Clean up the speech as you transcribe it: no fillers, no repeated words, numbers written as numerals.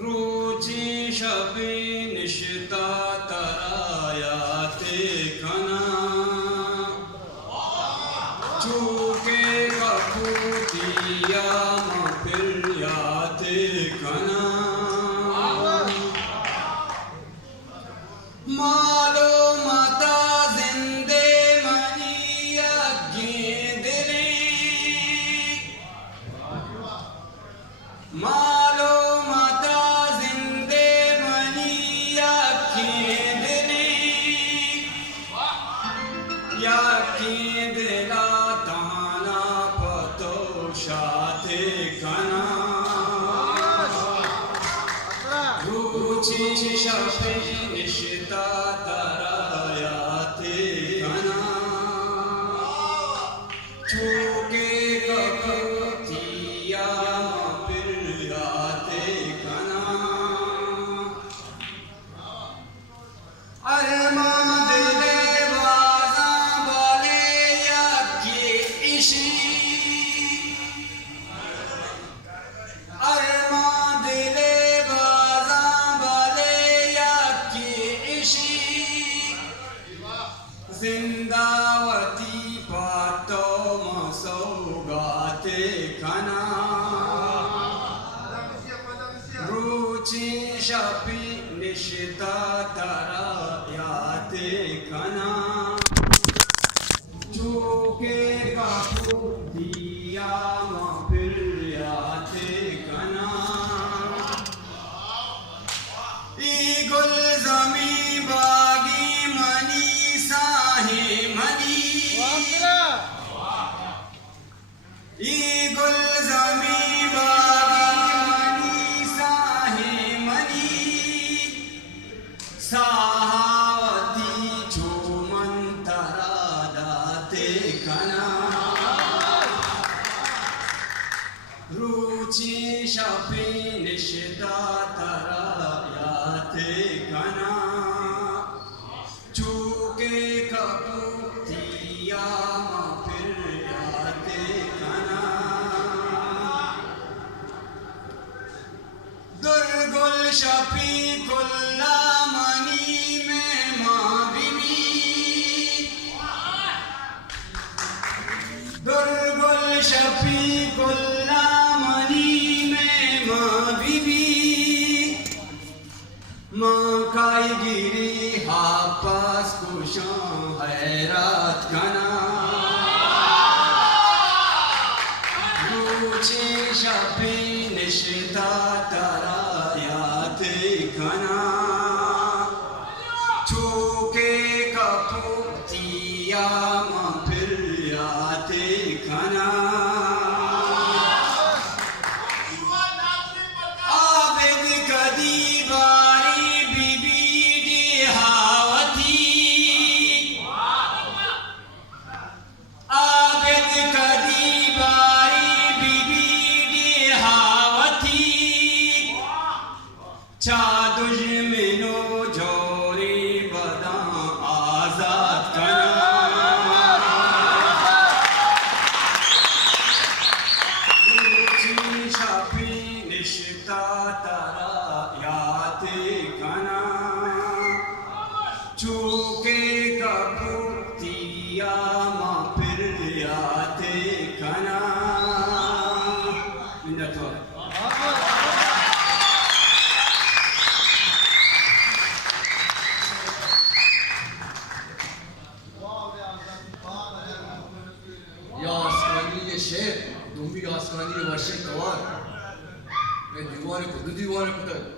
रुचि शबी निशिता तरायाते कना चूके कपूतिया मफिलियाते कना मालो माता जिंदे मनिया गेंदली मालो माता जिंदे मनिया गेंदली या गेंदला ताना पतो शाते कना रुचि शबी निशिता तरायाते कना चूके कपूतिया मफिलियाते कना अरमान दिले बाजा बाले याकी इशी अरमान दिले बाजा बाले याकी इशी जिंदावती पातो मसौगाते कना रुचि शबी निशिता तरायाते कना चूके कपूतिया मफिलियाते कना ई गुल जमी बागी मनी साहे मनी ई गुल जमी बागी मनी साहे मनी साहावती झूमन तरादाते कना रुचि शबी निशिता तरायाते कना चूके कपूतिया मफिलियाते कना दुर्गुल शबी कुल्ला मनी में माँ बीबी दुर्गुल शबी कुल्ला मनी में माँ बीबी माँ काई गिरी हापास कुशां हैरात कना रुचि शबी निशिता तरायाते कना चूके कपूतिया मफिलियाते कना आबिद कदी बारी बीबी देहावती आबिद कदी बारी बीबी देहावती चा दुश्मनो जोरी बदा आजाद कना रुचि शबी निशिता तरायाते कना चूके कपूतिया मफिलियाते कना या आसमानी ये शेर तुम भी आसमानी ये वर्षे कवार मैं दीवाने को